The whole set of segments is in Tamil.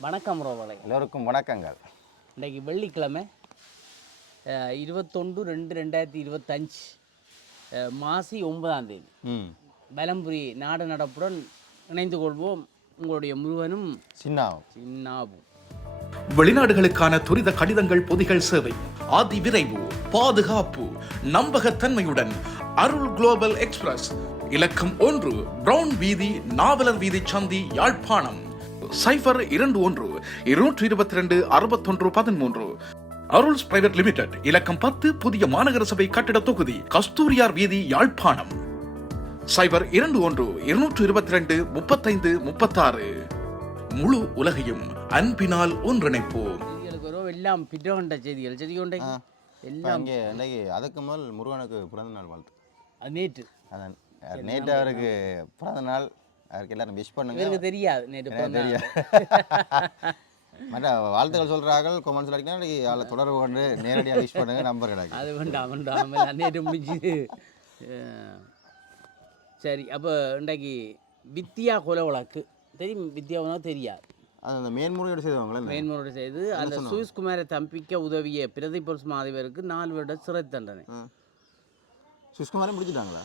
வணக்கம் ரோவலை. எல்லோருக்கும் வணக்கங்கள். இன்றைக்கு வெள்ளிக்கிழமை இருபத்தொன்று ரெண்டு ரெண்டாயிரத்தி இருபத்தஞ்சு மாசி ஒன்பதாம் தேதி. பலம்புரி நாடு நடப்புடன் இணைந்து கொள்வோம். உங்களுடைய முருகனும் சின்னாவும். சின்னாவும். வெளிநாடுகளுக்கான துரித கடிதங்கள் பொதிகள் சேவை அதி விரைவு பாதுகாப்பு நம்பகத்தன்மையுடன் அருள் குளோபல் எக்ஸ்பிரஸ் இலக்கம் ஒன்று பிரவுன் வீதி நாவலர் வீதி சந்தி யாழ்ப்பாணம். சைபர் இரண்டு ஒன்று இருநூற்றி இருபத்தி ரெண்டு அறுபத்தொன்று பதிமூன்று. அருள்ஸ் பிரைவேட் லிமிடெட் இலக்கம் பத்து புதிய மாநகர சபை கட்டிட தொகுதி கஸ்தூரியார் வீதி யாழ்ப்பாணம். சைபர் இரண்டு ஒன்று இருநூற்று இருபத்தி ரெண்டு முப்பத்தைந்து முப்பத்தாறு. முழு உலகையும் அன்பினால் ஒன்றிணைப்போம். எல்லாம் பின்னகண்ட செய்திகள். செய்தி கொண்டே எல்லாம் அதுக்கு முதல் முருகனுக்கு பிறந்த நாள் வாழ்த்து. அது நேற்று. அதான் நேற்று அவருக்கு பிறந்த நாள் அவருக்கு எல்லாரும் விஷ் பண்ணுங்க. இவருக்கு தெரியாது. நேற்று எனக்கு நாள். மற்ற வாழ்த்துக்கள் சொல்கிறார்கள் கொமெண்ட்ஸ் அடிக்கணும் அதில் தொடர்பு கொண்டு நேரடியாக விஷ் பண்ணுங்க. நம்பர் கிடைக்கும் அது வேண்டாம் வேண்டாம் நேற்று முடிஞ்சு சரி அப்போ இன்றைக்கு வித்யா கொலை வழக்கு. தெரியும்? வித்யா உனக்கு தெரியாது. அது அந்த மேன்முறையீடு செய்தவங்களே மேன்முறை செய்து அந்த சுவிஸ்குமாரை தம்பிக்க உதவிய பிரதி பொலிஸ் மாதிபருக்கு நாலு வருட சிறை தண்டனை. சுஷ்குமாரே முடிச்சிட்டாங்களா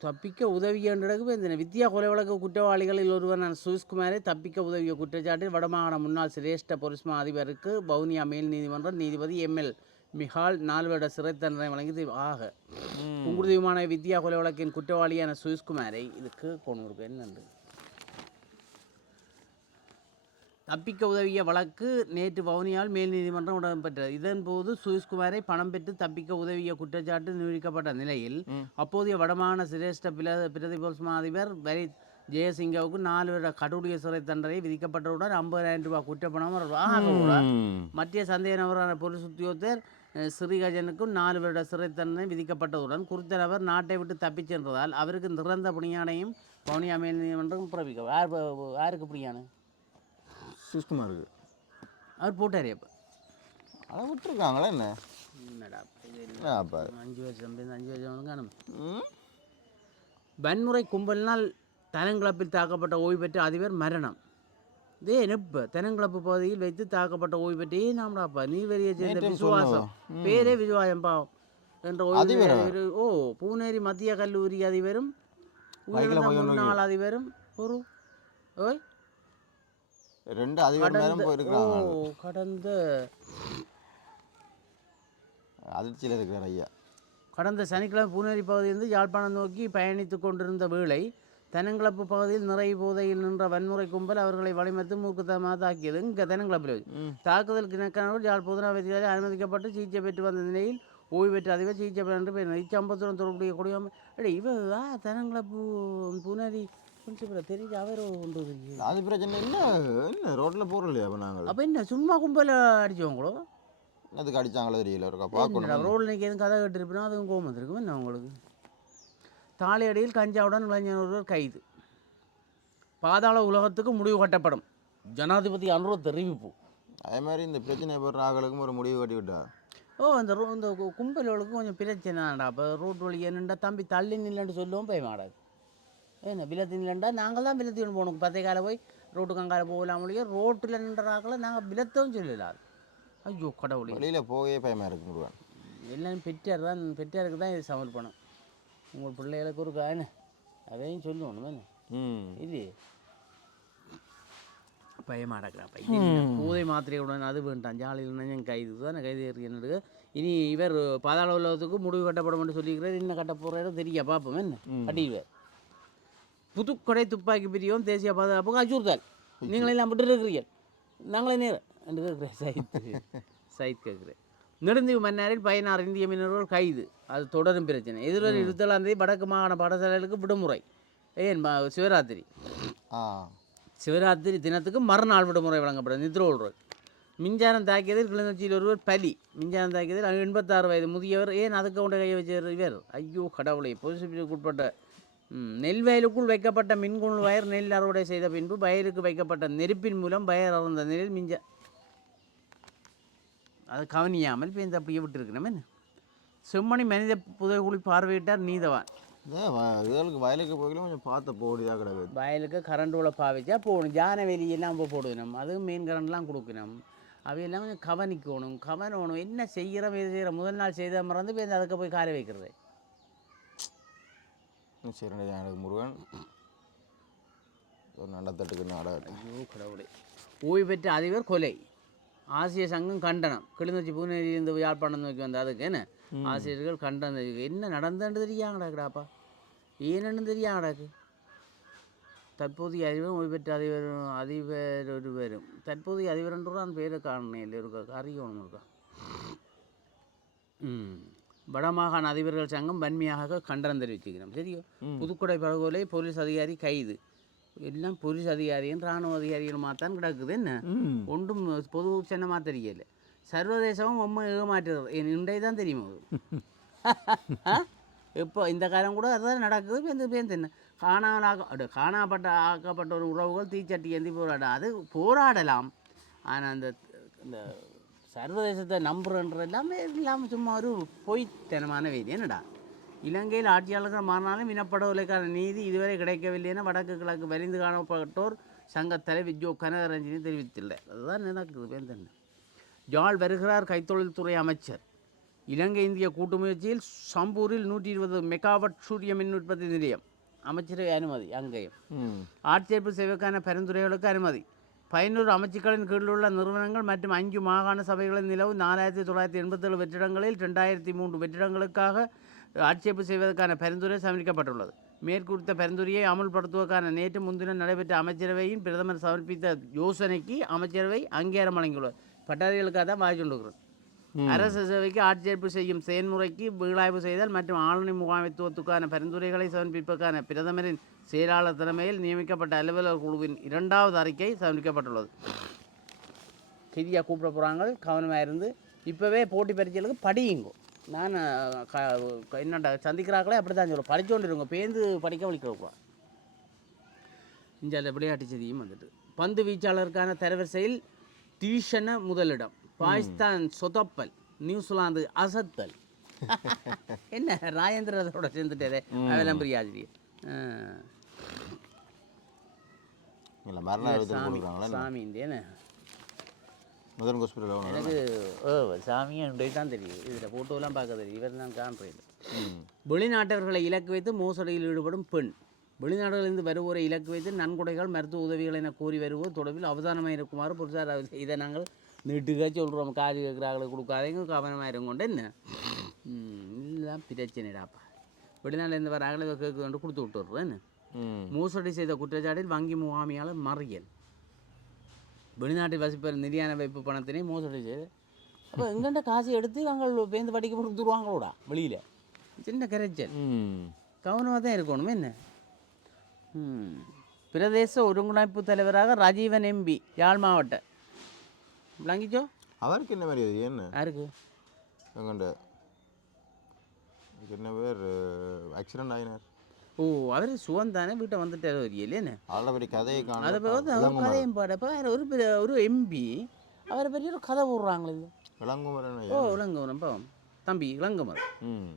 தப்பிக்க உதவியன்றதுக்கு இந்த வித்யா கொலை வழக்கு குற்றவாளிகளில் ஒருவன் சுவிஸ்குமாரை தப்பிக்க உதவிய குற்றச்சாட்டில் வடமாகாண முன்னாள் சிரேஷ்ட பொலிஸ் மா அதிபருக்கு வவுனியா மேல் நீதிமன்றம் நீதிபதி எம்எல் மிகால் நாலு வருட சிறை தண்டனை வழங்கி ஆக புங்குடுதி விமான வித்யா கொலை வழக்கின் குற்றவாளியான சுவிஸ்குமாரை இதுக்கு கொண்டு நன்றி? தப்பிக்க உதவிய வழக்கு நேற்று வவுனியாவில் மேல் நீதிமன்றம் இடம்பெற்றது இதன்போது சுவிஸ்குமாரை பணம் பெற்று தப்பிக்க உதவிய குற்றச்சாட்டு நிரூபிக்கப்பட்ட நிலையில் அப்போதைய வடமாகாண சிரேஷ்ட பிர பிரதி போலீஸ் மா அதிபர் வரி ஜெயசிங்கவுக்கு நாலு வருட கடூழிய சிறை தண்டனை விதிக்கப்பட்டவுடன் ஐம்பதாயிரம் ரூபாய் குற்றப்பணம் மத்திய சந்தேக நபரான பொலிஸ் உத்தியோகத்தர் ஸ்ரீகஜனுக்கும் நாலு வருட சிறை தண்டனை விதிக்கப்பட்டதுடன் குறித்த நபர் நாட்டை விட்டு தப்பிச் சென்றதால் அவருக்கு நிறந்த பிணியானையும் வவுனியா மேல் நீதிமன்றம் பிறப்பிக்க யாருக்கு பிடியான சுஷ்குமாருக்கு அவர் போட்டார் இப்போ அதை விட்டுருக்காங்களா என்ன? என்னடா அப்போ? அஞ்சு வருஷம் அஞ்சு வருஷம் காணும் வன்முறை கும்பலினால் தனங்கிழப்பில் தாக்கப்பட்ட ஓய்வு பெற்ற அதிபர் மரணம். இதே நெப்ப தெனங்கிழப்பு பகுதியில் வைத்து தாக்கப்பட்ட ஓய்வு பெற்றே நாமடாப்பா நீர்வெளியை சேர்ந்த விசுவாசம்? பேரே விசுவாசம் பாவம். என்ற ஓய்வு ஓ பூனேரி மத்திய கல்லூரி அதிபரும் முன்னாள் அதிபரும் ஒரு ஓய் ரெண்டு அதிபர் நேரம் போயிருக்கிறாங்க கடந்த அதிர்ச்சியில் இருக்கிறார் ஐயா. கடந்த சனிக்கிழமை பூனேரி பகுதியிலிருந்து யாழ்ப்பாணம் நோக்கி பயணித்துக் கொண்டிருந்த வேளை தெனங்கிழப்பு பகுதியில் நிறைய போதையில் நின்ற வன்முறை கும்பல் அவர்களை வழிமறித்து மூக்குத்தமாக தாக்கியது இங்கே தெனங்கிழப்பில் வச்சு. தாக்குதல் கிணக்கானவர் யாழ் பொதுநா வைத்தியசாலை அனுமதிக்கப்பட்டு சிகிச்சை பெற்று வந்த நிலையில் ஓய்வு பெற்ற அதிபர் சிகிச்சை பெற என்று பெயர். இச்சம்பவத்துடன் தொடர்புடைய கூடிய அடே இவ ஆ தெனங்கிழப்பு பூனேரி பிரின்சிபலை தெரிஞ்சு அவர் கொண்டு வருகிறது அது பிரச்சனை இல்லை. என்ன ரோட்டில் போகிறோம் அப்போ நாங்கள். அப்போ என்ன சும்மா கும்பலை அடிச்சவங்களோ அதுக்கு அடிச்சாங்களோ தெரியல இருக்கா பார்க்கணும் ரோல் நிற்க எதுவும் கதை கட்டிருப்பினா அதுவும் கோபம் வந்திருக்கும். என்ன உங்களுக்கு? தாலியடியில் கஞ்சாவுடன் இளைஞர் ஒருவர் கைது. பாதாள உலகத்துக்கு முடிவு கட்டப்படும். ஜனாதிபதி அனுரோத் தெரிவிப்பு. அதே மாதிரி இந்த பிரச்சனை போடுற ஆகளுக்கும் ஒரு முடிவு கட்டி விட்டா ஓ இந்த ரோ இந்த கு- கும்பல்களுக்கு கொஞ்சம் பிரச்சனைடா. அப்போ ரோட் வழி என்னண்டா தம்பி தள்ளி நில்லன்னு சொல்லுவோம் போய் மாடாது என்ன விலத்தி நில்லண்டா நாங்கள் தான் கொண்டு போகணும். பத்தே கால போய் ரோட்டு கங்கால போகலாம் முடியும் ரோட்டில் நின்றாக்களை நாங்கள் விலத்தவும் சொல்லலாம் ஐயோ கடவுளே. வெளியில் போகவே பயமாக இருக்கு முருகன். எல்லாம் பெற்றார் தான் பெற்றாருக்கு தான் இது சமர்ப்பணம். உங்கள் பிள்ளைகளுக்கு ஒரு என்ன? அதையும் சொல்லணும் என்ன ம். இது பயமாடக்கிறா பையன் பூதை மாத்திரையுடன் அது வேண்டாம். ஜாலியில் நஞ்சம் கைது தானே கைது என்னது இனி இவர் பாதாள உலகத்துக்கு முடிவு கட்டப்படும் என்று சொல்லியிருக்கிறார் என்ன கட்ட போகிறாரோ தெரிய பார்ப்போம் என்ன? கட்டிடுவார் புதுக்கொடை துப்பாக்கி பிரிவும் தேசிய பாதுகாப்புக்கு அச்சுறுத்தல் நீங்கள் எல்லாம் விட்டு இருக்கிறீர்கள். நாங்களே நேரம் என்று கேட்குறேன் சைத்து சைத் கேட்குறேன். நெடுந்தீவு மன்னாரில் பதினாறு இந்திய மீனவர்கள் கைது. அது தொடரும் பிரச்சனை. எதிர்வரும் இருபத்தேழாம் தேதி வடக்கு மாகாண பாடசாலைகளுக்கு விடுமுறை. ஏன் சிவராத்திரி? சிவராத்திரி தினத்துக்கு மறுநாள் விடுமுறை வழங்கப்படும் நித்ரோல் மின்சாரம் தாக்கியதில் கிளிநொச்சியில் ஒருவர் பலி. மின்சாரம் தாக்கியதில் எண்பத்தாறு வயது முதியவர். ஏன் அதுக்கு கொண்டு கையை வச்சார் இவர்? ஐயோ கடவுளை. பொதுப்பிற்கு உட்பட்ட நெல் வயலுக்குள் வைக்கப்பட்ட மின்குழு வயர் நெல் அறுவடை செய்த பின்பு வயலுக்கு வைக்கப்பட்ட நெருப்பின் மூலம் வயர் அறந்த நிலையில் மிஞ்ச அது கவனியாமல் இப்போ இந்த அப்படியே விட்டுருக்கணும் செம்மணி மனித புதைகுழி பார்வையிட்டார் நீதவான். இதுகளுக்கு வயலுக்கு போய்க்கலாம் கொஞ்சம் பார்த்து போடிதாக கிடக்குது வயலுக்கு கரண்ட் உள்ள பாவிச்சா போகணும். ஜான வெளியெல்லாம் இப்போ போடணும் அது மெயின் கரண்ட்லாம் கொடுக்கணும். அவையெல்லாம் கொஞ்சம் கவனிக்கணும். கவனிக்கணும். என்ன செய்கிறோம் இது செய்கிறோம் முதல் நாள் செய்த மறந்து போய் அதுக்கு போய் காலை வைக்கிறது. ம், சரி எனக்கு முருகன். ஒரு நடத்தட்டுக்கு நாடகட்டும் ஐயோ கடவுளே. ஓய்வு பெற்ற அதிபர் கொலை. ஆசிய சங்கம் கண்டனம். கிளிநொச்சி பூனேரியிலிருந்து யாழ்ப்பாணம் நோக்கி வந்த அதுக்கு என்ன? ஆசிரியர்கள் கண்டனம் என்ன நடந்தது தெரியாங்கடாக்குடாப்பா ஏன்னு தெரியாங்கடாக்கு தற்போதைய அதிபர் ஓய்வு பெற்ற அதிபர் அதிபர் ஒருவரும். தற்போதைய அதிபர் என்று தான் பேரை காணணும். இல்லை இருக்கா? அறியணும் இருக்கா? ம். வடமாகாண அதிபர்கள் சங்கம் வன்மையாக கண்டனம் தெரிவிச்சுக்கிறோம் சரியோ புதுக்கொடை படுகொலை போலீஸ் அதிகாரி கைது. எல்லாம் போலீஸ் அதிகாரியும் இராணுவ அதிகாரிகளுமா தான் கிடக்குது. என்ன? ஒன்றும் பொது சின்னமாக தெரியல. சர்வதேசமும் ரொம்ப ஏமாற்றுறது இன்றைய தான் தெரியும்? அது இப்போ இந்த காலம் கூட அதுதான் நடக்குது. பேருந்து பேருந்து என்ன? காணாமலாக அட, காணாப்பட்ட ஆக்கப்பட்ட ஒரு உறவுகள் தீச்சட்டி ஏந்தி போராட்டம் அது போராடலாம். ஆனால் அந்த இந்த சர்வதேசத்தை நம்புறன்ற எல்லாமே இல்லாமல் சும்மா ஒரு பொய்த்தனமான வேதி. என்னடா? இலங்கையில் ஆட்சியாளர்கள் மாறினாலும் இனப்படுகொலைக்கான நீதி இதுவரை கிடைக்கவில்லை என வடக்கு கிழக்கு வலிந்து காணப்பட்டோர் சங்க தலைவி ஜோ கனகரஞ்சினி தெரிவித்துள்ள அதுதான் நடக்குது வேந்தன் ஜாழ் வருகிறார் கைத்தொழில்துறை அமைச்சர். இலங்கை இந்திய கூட்டு முயற்சியில் சம்பூரில் நூற்றி இருபது மெகாவாட் சூரிய மின் உற்பத்தி நிலையம். அமைச்சரவை அனுமதி அங்கேயும். ஆட்சேர்ப்பு சேவைக்கான பரிந்துரைகளுக்கு அனுமதி. பயனூர் அமைச்சுக்களின் கீழ் உள்ள நிறுவனங்கள் மற்றும் அஞ்சு மாகாண சபைகளின் நிலவு நாலாயிரத்தி தொள்ளாயிரத்தி எண்பத்தேழு வெற்றிடங்களில் ரெண்டாயிரத்தி மூன்று வெற்றிடங்களுக்காக ஆட்சேர்ப்பு செய்வதற்கான பரிந்துரை சமர்ப்பிக்கப்பட்டுள்ளது. மேற்குறித்த பரிந்துரையை அமுல்படுத்துவதற்கான நேற்று முன்தினம் நடைபெற்ற அமைச்சரவையின் பிரதமர் சமர்ப்பித்த யோசனைக்கு அமைச்சரவை அங்கீகாரம் வழங்கியுள்ளது. பட்டாரிகளுக்காக தான் வாய்ச்சி கொண்டிருக்கிறது அரசு சேவைக்கு ஆட்சேர்ப்பு செய்யும் செயல்முறைக்கு மீளாய்வு செய்தல் மற்றும் ஆளுநர் முகாமைத்துவத்துக்கான பரிந்துரைகளை சமர்ப்பிப்பதற்கான பிரதமரின் செயலாளர் தலைமையில் நியமிக்கப்பட்ட அலுவலர் குழுவின் இரண்டாவது அறிக்கை சமர்ப்பிக்கப்பட்டுள்ளது. சரியாக கூப்பிட போகிறாங்க கவனமாக இருந்து. இப்போவே போட்டி பரீட்சைகளுக்கு படியுங்கோ. நான் க என்னடா சந்திக்கிறாங்களே அப்படி தான் சொல்லுவோம் படிச்சுக்கொண்டு இருங்க பேருந்து படிக்க வலிக்கிறோம் இந்தியாவில் விளையாட்டு செய்தியும் வந்துட்டு. பந்து வீச்சாளருக்கான தரவரிசையில் தீஷண முதலிடம். பாகிஸ்தான் சொதப்பல் நியூசிலாந்து அசத்தல். என்ன ராஜேந்திரதோட சேர்ந்துட்டாரு. அவெல்லாம் பெரிய ஆச்சரியம் ஆ. இல்லை சாமி கொடுக்குறாங்களா சாமி இந்த என்ன? முதன் ஹாஸ்பிட்டல் எனக்கு ஓ சாமியை தான் தெரியும் இதில் ஃபோட்டோலாம் பார்க்க தெரியும் இவர் நான் காண்றேன் வெளிநாட்டவர்களை இலக்கு வைத்து மோசடியில் ஈடுபடும் பெண். வெளிநாடுகளிலிருந்து வருவோரை இலக்கு வைத்து நன்கொடைகள் மருத்துவ உதவிகள் என கோரி வருவோர் தொடர்பில் அவதானமாக இருக்குமாறு புதுசாக இதை நாங்கள் நீட்டுக்க சொல்கிறோம் காது கேட்குறாங்களுக்கு கொடுக்காதீங்க கவனமாக இருங்கொண்டு என்ன? எல்லாம் பிரச்சனைடாப்பா. வெளிநாட்டிலேருந்து வர அகலை கேட்கு கொண்டு கொடுத்து என்ன? மோசடி செய்த குற்றச்சாட்டில் வங்கி முகாமியாளர் மறியல் வெளிநாட்டில் வசிப்பவர் நிதியான வைப்பு பணத்தினை மோசடி செய்து அப்போ எங்கண்ட காசு எடுத்து நாங்கள் பேருந்து படிக்க கொடுத்துருவாங்களோடா வெளியில் சின்ன கரைச்சல் ம் கவனமாக தான் இருக்கணும் என்ன ம். பிரதேச ஒருங்கிணைப்பு தலைவராக ராஜீவன் எம்பி யாழ் மாவட்ட விளங்கிச்சோ அவருக்கு என்ன மாதிரி என்ன யாருக்கு எங்கண்ட என்ன பேர் ஆக்சிடென்ட் ஆகினார் ஓ அவர் சுகம் தானே வீட்டை வந்துட்டார் ஒரு இல்லைன்னு பற்றி கதையை காண அதை பார்த்து அவர் கதையும் பாடப்போ ஒரு பெரிய- ஒரு எம்பி அவரை பற்றி ஒரு கதை போடுறாங்களே இது. விளங்குமரன் ஓ இளங்குமரன் பாவம் தம்பி இளங்குமரன் ம்.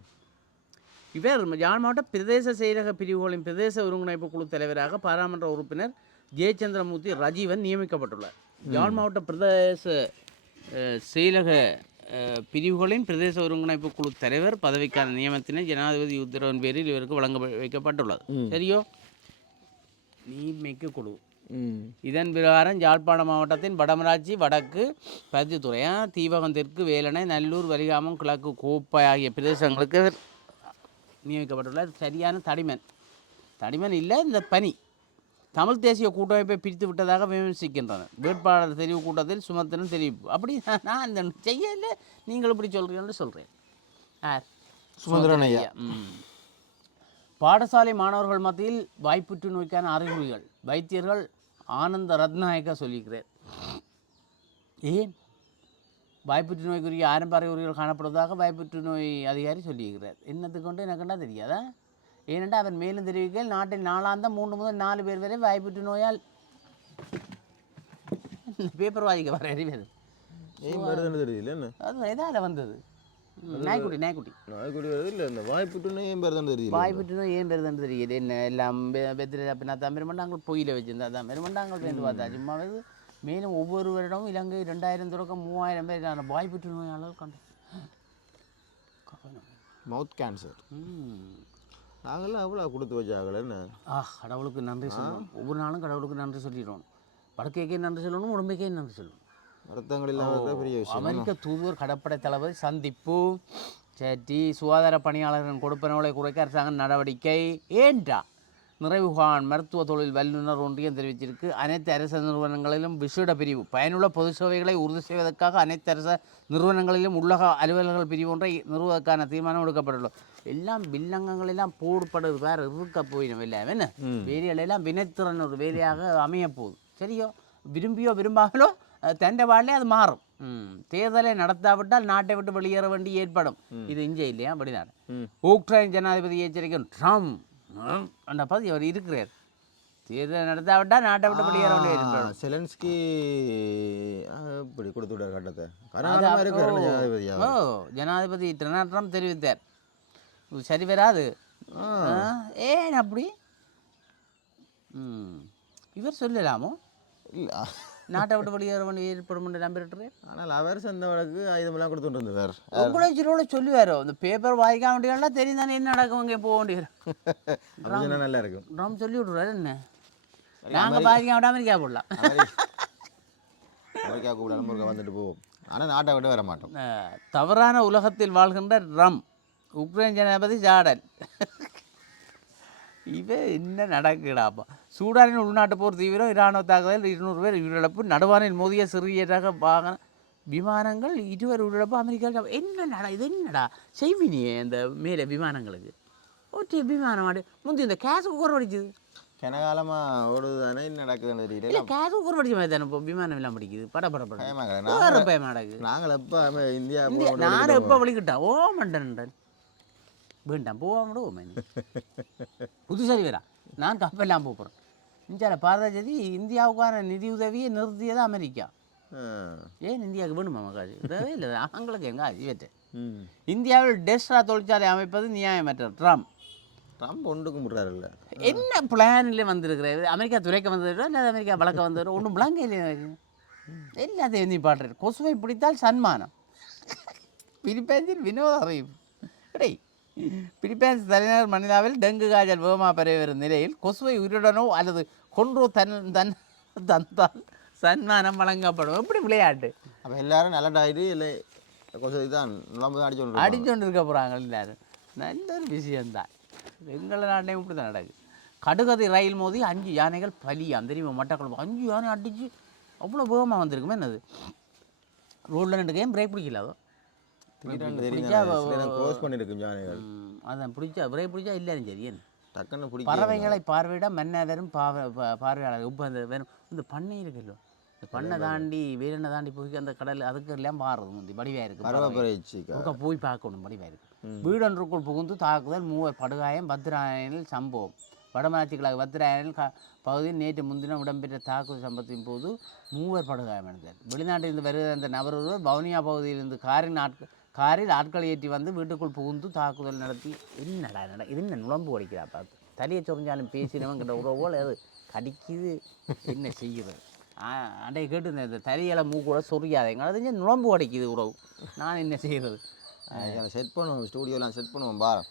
இவர் யாழ் மாவட்ட பிரதேச செயலக பிரிவுகளின் பிரதேச ஒருங்கிணைப்பு குழு தலைவராக பாராளுமன்ற உறுப்பினர் ஜெயச்சந்திரமூர்த்தி ரஜீவன் நியமிக்கப்பட்டுள்ளார். யாழ் மாவட்ட பிரதேச செயலக பிரிவுகளின் பிரதேச ஒருங்கிணைப்பு குழு தலைவர் பதவிக்கான நியமனத்தினை ஜனாதிபதி உத்தரவின் பேரில் இவருக்கு வழங்க வைக்கப்பட்டுள்ளது. சரியோ? நீர்மிக்க குழு. இதன் பிரகாரம் யாழ்ப்பாணம் மாவட்டத்தின் வடமராட்சி வடக்கு பருத்தித்துறை ஆ, தீவகம் தெற்கு வேலணை நல்லூர் வலிகாமம் கிழக்கு கோப்பை ஆகிய பிரதேசங்களுக்கு இவர் நியமிக்கப்பட்டுள்ளார் சரியான தடிமன். தடிமன் இல்லை இந்த பனி. தமிழ் தேசிய கூட்டமைப்பை பிரித்து விட்டதாக விமர்சிக்கின்றனர். வேட்பாளர் தெரிவு கூட்டத்தில் சுமத்திரன் தெரிவிப்பு. அப்படி நான் இந்த செய்யல. நீங்கள் இப்படி சொல்கிறீங்கன்னு சொல்கிறேன் சுமந்திரன் ஐயா. பாடசாலை மாணவர்கள் மத்தியில் வாய்ப்புற்று நோய்க்கான அறிகுறிகள். வைத்தியர்கள் ஆனந்த ரத்நாயக்கா சொல்லியிருக்கிறார். ஏன்? வாய்ப்புற்று நோய்க்குரிய ஆரம்ப அறிகுறிகள் காணப்படுவதாக வாய்ப்புற்று நோய் அதிகாரி சொல்லியிருக்கிறார். என்னத்துக்கு கொண்டு எனக்குண்டா தெரியாதா? ஏனென்றால் அவர் மேலும் தெரிவிக்கையில் நாட்டில் நாளாந்தம் மூன்று முதல் நாலு பேர் வரை வாய்ப்புற்று நோயால் பேப்பர் வாசிக்க வர என்ன? அது எதால் வந்தது? நாய்க்குட்டி நாய்க்குட்டி. நாய்க்குடி வருது இல்லை இந்த வாய்ப்புட்டுன்னு ஏன் பேர் தான் தெரியல? வாய் விட்டுனா ஏன் பெருதுன்னு தெரியுது என்ன எல்லாம் பெத்திர அப்படின்னா தான் பெருமண்டாங்க பொய்யில வச்சிருந்தா தான் பெருமண்டாங்க பேருந்து பார்த்தா சும்மா வந்து மேலும் ஒவ்வொரு வருடமும் இலங்கை ரெண்டாயிரம் தொடக்கம் மூவாயிரம் பேர் நான் நோயாளர் கண்டேன் மவுத் கேன்சர் ம். நாங்களாம் எவ்வளோ கொடுத்து வச்சாங்களே என்ன? ஆ கடவுளுக்கு நன்றி சொல்லணும் ஒவ்வொரு நாளும் கடவுளுக்கு நன்றி சொல்லிடணும் படுக்கைக்கே நன்றி சொல்லணும் உடம்புக்கே நன்றி சொல்லணும் ரத்தங்கள் இல்லாமல் பெரிய விஷயம். அமெரிக்க தூதுவர் கடற்படை தளபதி சந்திப்பு. சேட்டி சுகாதார பணியாளர்களின் கொடுப்பனவுகளை குறைக்க அரசாங்கம் நடவடிக்கை ஏன்டா நிறைவுகான் மருத்துவ தொழில் வல்லுநர் ஒன்றியம் தெரிவிச்சிருக்கு அனைத்து அரசு நிறுவனங்களிலும் விசேட பிரிவு பயனுள்ள பொது சேவைகளை உறுதி செய்வதற்காக அனைத்து அரசு நிறுவனங்களிலும் உள்ளக அலுவலர்கள் பிரிவு ஒன்றை நிறுவுவதற்கான தீர்மானம் எடுக்கப்பட்டுள்ளது. எல்லாம் வில்லங்கங்கள் எல்லாம் போடுபடுது வேறு இருக்க போயிடும் இல்லை என்ன? வேலைகள் எல்லாம் வினைத்திறன் ஒரு வேலையாக அமைய போகுது சரியோ? விரும்பியோ விரும்பாமலோ தண்டை வாழ்லே அது மாறும். தேர்தலை நடத்தாவிட்டால் நாட்டை விட்டு வெளியேற வேண்டி ஏற்படும். இது இங்கே இல்லையா? வெளிநாடு. உக்ரைன் ஜனாதிபதி எச்சரிக்கை ட்ரம் அந்த பதி அவர் இருக்கிறார். தேர்தலை நடத்தாவிட்டால் நாட்டை விட்டு வெளியேற வேண்டி ஏற்படும் செலன்ஸ்கி இப்படி கொடுத்து விட்டார் கட்டத்தை ஓ ஜனாதிபதி டொனால்ட் ட்ரம்ப் தெரிவித்தார். சரி வராது. ஏன் அப்படி? இவர் சொல்லலாமோ? இல்லை. நாட்டை விட்டு வெளியேற வேண்டி ஏற்படும் என்று நம்பிட்டு ஆனால் அவர் சென்றவனுக்கு ஆயுதமெல்லாம் கொடுத்துட்டு இருந்தார் உங்களை சிறுவோட சொல்லுவாரோ? இந்த பேப்பர் வாய்க்க வேண்டியெல்லாம் தெரியும் தானே என்ன நடக்கும் இங்கே போக வேண்டியது? நல்லா இருக்கும். ட்ரம் சொல்லி விட்ருவாரு என்ன? நாங்கள் பாதிக்க விட அமெரிக்கா போடலாம் அமெரிக்கா கூட முருகா வந்துட்டு போவோம். ஆனால் நாட்டை விட்டு வர மாட்டோம். தவறான உலகத்தில் வாழ்கின்ற ரம் உக்ரைன் ஜனாதிபதி ஜார்டன். இவன் என்ன நடக்குடாப்பா சூடானின் உள்நாட்டு போர் தீவிரம் இராணுவ தாக்குதல் இருநூறு பேர் உயிரிழப்பு நடுவானில் மோதிய சிறிய ரக வாகன விமானங்கள் இருவர் உயிரிழப்பு அமெரிக்கா என்ன நட இது? என்னடா? செய்வினியே இந்த மேலே விமானங்களுக்கு. ஒற்றை விமானம் ஆடு முந்தி இந்த கேஸ் குக்கர் அடிக்குது. கனகாலமாக ஓடுது தானே என்ன நடக்குதுன்னு தெரியல. இல்லை கேஸ் குக்கர் அடிச்ச மாதிரி தானே இப்போ விமானம் எல்லாம் படிக்குது பட பட பட. பயமா கிடக்கு. வேறு நாங்க- பயமா நடக்குது. நாங்கள் எப்போ இந்தியா நான் எப்போ வலிக்கிட்டேன் ஓ மண்டன். வேண்டாம் போவாங்கடோ மேனி புதுசாரி வரா நான் கப்பெல்லாம் போகிறேன் இந்தியாவில் பாரதஜதி இந்தியாவுக்கான நிதி உதவியை நிறுத்தியது அமெரிக்கா. ஏன் இந்தியாவுக்கு வேணுமா மகாஜி? இல்லை அவங்களுக்கு எங்க ம். இந்தியாவில் டெஸ்ரா தொழிற்சாலை அமைப்பது நியாயமற்ற ட்ரம்ப். ட்ரம்ப் ஒன்று கும்பிட்றாருல்ல. என்ன பிளானில் வந்திருக்கிறாரு? அமெரிக்கா துறைக்க வந்திருக்கா இல்லை அமெரிக்கா வளர்க்க வந்திருக்கா ஒன்றும் விளங்க இல்லையா எல்லாத்தையும் நீ பாடுறாரு. கொசுவை பிடித்தால் சன்மானம். பிலிப்பைன்ஸில் வினோத அறிவிப்பு டேய் பிலிப்பைன்ஸ் தலைநகர் மணிலாவில் டெங்கு காய்ச்சல் வேகமாக பரவி வரும் நிலையில் கொசுவை உயிருடனோ அல்லது கொன்றோ தன் தன் தந்தால் சன்மானம் வழங்கப்படும். எப்படி விளையாட்டு? அப்போ எல்லாரும் நல்லடாயிட்டு இல்லை கொஞ்சம் இதான் நுழம்பு தான் அடிச்சு கொண்டு அடிச்சோண்டு இருக்க போகிறாங்க எல்லாரும். நல்ல ஒரு விஷயம்தான். எங்களை நாட்டையும் இப்படி தான் நடக்குது. கடுகதை ரயில் மோதி அஞ்சு யானைகள் பலியாம். தெரியுமா? மட்டக்களப்பு அஞ்சு யானை அடிச்சு அவ்வளோ வேகமாக வந்திருக்குமே? என்னது? ரோட்டில் கேம் பிரேக் பிடிக்கல அதோ. பிடிச்சா தெரியும் க்ளோஸ் அதான் பிடிச்சா பிரேக் பிடிச்சா எல்லாரும் சரி என்ன டக்குன்னு பிடிக்க பறவைகளை பார்வையிட மன்னதரும் பார்வை பார்வையாளர் இப்போ அந்த வெறும் இந்த பண்ணை இருக்குல்ல இந்த பண்ணை தாண்டி வேலனை தாண்டி போய் அந்த கடல் அதுக்கு எல்லாம் மாறுது முந்தி வடிவாக இருக்குது போய் பார்க்கணும் வடிவாக இருக்கு. வீடொன்றுக்குள் புகுந்து தாக்குதல் மூவர் படுகாயம் பத்ராயனில் சம்பவம். வடமராட்சி கிழக்கு பத்ராயனில் க பகுதியில் நேற்று முன்தினம் இடம்பெற்ற தாக்குதல் சம்பவத்தின் போது மூவர் படுகாயம் அடைந்தார். வெளிநாட்டிலிருந்து வருகிற அந்த நபர் ஒருவர் வவுனியா பகுதியிலிருந்து காரின் ஆட்கள் காரில் ஆட்களை ஏற்றி வந்து வீட்டுக்குள் புகுந்து தாக்குதல் நடத்தி என்னடா நட இது என்ன நுழம்பு அடிக்கிறா பார்த்து. தலையை சொரிஞ்சாலும் பேசினவன் கிட்ட உறவோல் அது கடிக்குது. என்ன செய்யுது அண்டை கேட்டு இந்த தலையில மூக்கூட சொரியாதேங்க அது நுழம்பு அடிக்குது உறவு. நான் என்ன செய்கிறது? செட் பண்ணுவோம் ஸ்டூடியோலாம் செட் பண்ணுவோம் பாரம்.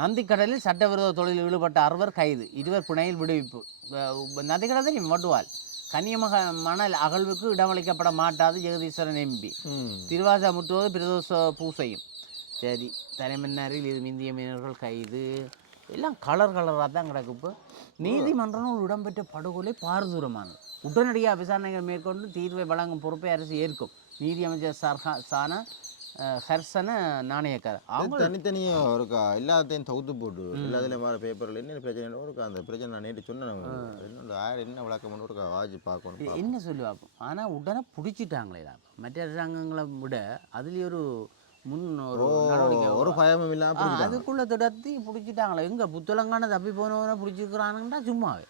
நந்திக்கடலில் சட்டவிரோத தொழிலில் ஈடுபட்ட அறுவர் கைது இருவர் பிணையில் விடுவிப்பு. நந்திக்கடல் தெரியும் மட்டுவால் கன்னியமக மணல் அகழ்வுக்கு இடமளிக்கப்பட மாட்டாது ஜெகதீஸ்வரன் எம்பி. திருவாசா முற்றுவது பிரதோஷ பூசையும். சரி தலைமன்னாரில் இது இந்திய மீனவர்கள் கைது. எல்லாம் கலர் கலராக தான் கிடக்கு இப்போ. நீதிமன்றம் இடம்பெற்ற படுகொலை பாரதூரமானது. உடனடியாக விசாரணைகள் மேற்கொண்டு தீர்வை வழங்கும் பொறுப்பை அரசு ஏற்கும். நீதியமைச்சர் சர்ஹா சான ஹர்சன நாணயக்கார் அவங்க தனித்தனியா இருக்கா எல்லாத்தையும் தவுத்து போட்டு எல்லாத்துலேயும் வர பேப்பரில் என்ன பிரச்சனை இருக்கா அந்த பிரச்சனை நான் நேற்று சொன்னேன். என்ன ஆயிரம் என்ன விளக்கம் இருக்கா வாஜி பார்க்கணும் என்ன சொல்லுவாப்போ ஆனால் உடனே பிடிச்சிட்டாங்களே தான் மற்ற அரசாங்கங்களை விட அதுலேயே ஒரு முன் ஒரு நடவடிக்கை ஒரு பயமும் இல்லாமல் அதுக்குள்ள திடத்தி பிடிச்சிட்டாங்களே. எங்க புத்தளங்கான தப்பி போனவனை பிடிச்சிக்கிறானுங்கடா சும்மாவே.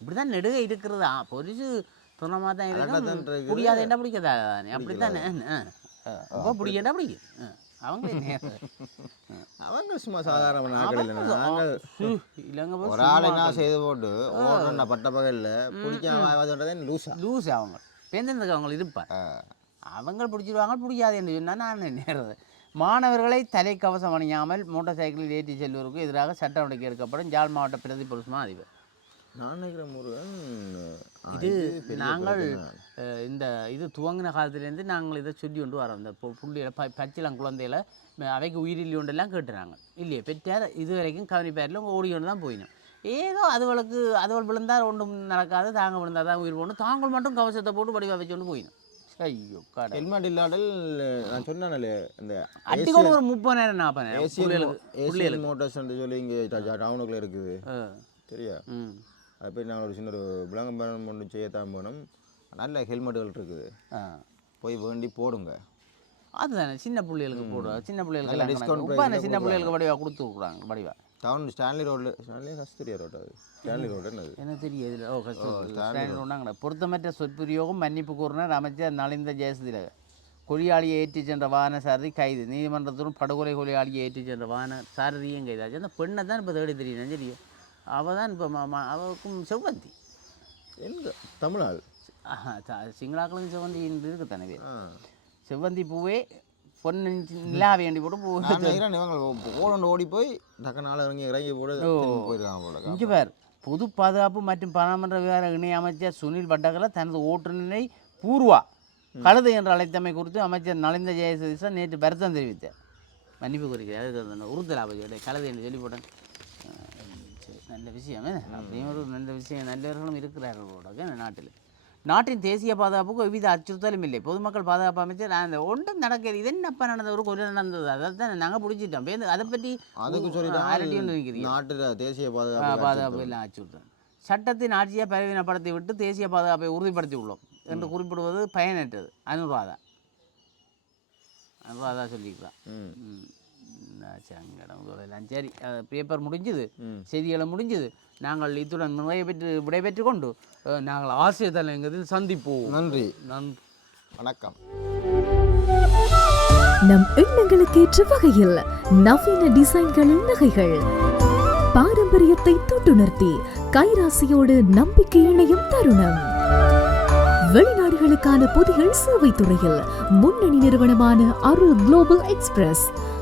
இப்படிதான் நெடுக இருக்கிறது? பொலிசு துணமாக தான் இருக்குது. புரியாத என்ன பிடிக்காதா தானே அப்படித்தானே ரொம்ப பிடிக்கும் அவங்க என்ன? அவங்க சும்மா சாதாரண நாங்கள் இல்லைங்க ஒரு ஆள் என்ன செய்து போட்டு ஓடுறா பட்ட பகலில் பிடிக்காம லூசா? லூஸ் அவங்க. பேருந்துக்கு அவங்க இருப்பார் அவங்க பிடிச்சிருவாங்க பிடிக்காது என்று சொன்னால் நான் நேரது மாணவர்களை தலைக்கவசம் அணியாமல் மோட்டார் சைக்கிளில் ஏற்றி செல்வோருக்கு எதிராக சட்ட நடவடிக்கை எடுக்கப்படும் ஜாழ் மாவட்ட பிரதி பொலிஸ்மா அதிபர். நான் நினைக்கிறேன் முருகன் இது நாங்கள் இந்த இது துவங்கின காலத்துலேருந்து நாங்கள் இதை சொல்லி கொண்டு வரோம். இந்த பு- புள்ளிகளை ப பச்சிலம் குழந்தைகளை ம- அவைக்கு உயிரில்லி ஒன்றெல்லாம் கேட்டுறாங்க. இல்லையே பெற்றார் இது வரைக்கும் கவனிப்பாரில் ஓடி கொண்டு தான் போயினோம். ஏதோ அதுவளுக்கு அதுவள் விழுந்தால் ஒன்றும் நடக்காது தாங்க விழுந்தால் தான் உயிர் போகணும். தாங்கள் மட்டும் கவசத்தை போட்டு வடிவா வச்சு கொண்டு போயினோம். ஐயோ கடை ஹெல்மெட் இல்லாடல் நான் சொன்னேன்ல இந்த அடிக்கொண்டு ஒரு முப்பது நேரம் நாற்பது நேரம். ஏசியன் பிள்ளைகளுக்கு ஏசியன் மோட்டார்ஸ் சொல்லி இங்கே டவுனுக்குள்ளே இருக்குது. சரியா அது போய் நாங்கள் ஒரு சின்ன ஒரு விளம்பரம் ஒன்று செய்யத்தான் போனோம். நல்ல ஹெல்மெட்டுகள் இருக்குது. போய் வேண்டி போடுங்க. அதுதானே சின்ன பிள்ளைகளுக்கு போடுவா. சின்ன பிள்ளைகளுக்கு price உப்பான சின்ன பிள்ளைகளுக்கு வடிவா கொடுத்து விட்றாங்க வடிவா? டவுன் ஸ்டான்லி ரோட்டில் ஸ்டான்லி கஸ்தூரியா ரோட் அது? ஸ்டான்லி ரோடு என்னது? என்ன தெரியும் இதில்? ஓ கஷ்டம் ஒன்றாங்கடா பொருத்தமற்ற சொற்பிரயோகம் மன்னிப்பு கூறினார் அமைச்சர் நலிந்த ஜெயசுதில கொடியாளியை ஏற்றிச் சென்ற வாகன சாரதி கைது. நீதிமன்றத்திலும் படுகொலை கொலையாளியை ஏற்றிச் சென்ற வாகன சாரதியும் கைதாச்சு அந்த பெண்ணை தான் இப்போ தேடி தெரியும் தெரியும். அவள் தான் இப்போ அவளுக்கும் செவ்வந்தி. எங்க? ச- சிங்களாக்களும் செவ்வந்தி இருக்கு தானே பேர் செவ்வந்தி பூவே பொன்னு நிலா வேண்டி போட்டு பூ இவங்க ஓடி போய் டக்கு நாள் இறங்கி இறங்கி போட போயிருக்காங்க போல இங்கே பார் பொது பாதுகாப்பு மற்றும் பாராமன்ற விவகார இணை அமைச்சர் சுனில் பட்டகல தனது ஓட்டுநரை பூர்வா கழுதை என்று அழைத்தமை குறித்து அமைச்சர் நலிந்த ஜெயசதீசன் நேற்று வருத்தம் தெரிவித்தார். மன்னிப்பு குறிக்கிறார் அதுக்கு அந்த உறுத்தல் ஆபத்து கழுதை என்று சொல்லி போட்டேன். நல்ல விஷயம் அப்படியும் ஒரு நல்ல விஷயம். நல்லவர்களும் இருக்கிறார்கள் இந்த நாட்டில். நாட்டின் தேசிய பாதுகாப்புக்கு எவ்வித அச்சுறுத்தலும் இல்லை. பொதுமக்கள் பாதுகாப்பு அமைச்சர் அந்த ஒன்றும் நடக்கிறது இது என்னப்பா நடந்தது? ஒரு கொலை நடந்தது. அதை தான் நாங்கள் பிடிச்சிட்டோம். அதை பற்றி அதுக்கு நிற்கிறீங்க நாட்டில் தேசிய பாதுகாப்பு பாதுகாப்பு எல்லாம் அச்சுறுத்தல். சட்டத்தின் ஆட்சியை பலவீனப்படுத்தி விட்டு தேசிய பாதுகாப்பை உறுதிப்படுத்தி உள்ளோம் என்று குறிப்பிடுவது பயனற்றது. அனுராதா. அனுராதா. நான் சங்கடம் சரி பேப்பர் முடிஞ்சுது. செய்திகளை முடிஞ்சுது. நாங்கள் இத்துடன் விடைபெற்று விடைபெற்று கொண்டு நாங்கள் ஆசிய தலைங்கத்தில் சந்திப்போம். நன்றி. நன்றி வணக்கம். நம் எண்ணங்களுக்கேற்ற வகையில் நவீன டிசைன்களில் நகைகள். பாரம்பரியத்தை தொட்டுணர்த்தி கைராசியோடு நம்பிக்கை இணையும் தருணம். வெளிநாடுகளுக்கான பொதிகள் சேவை துறையில் முன்னணி நிறுவனமான அருள் குளோபல் எக்ஸ்பிரஸ்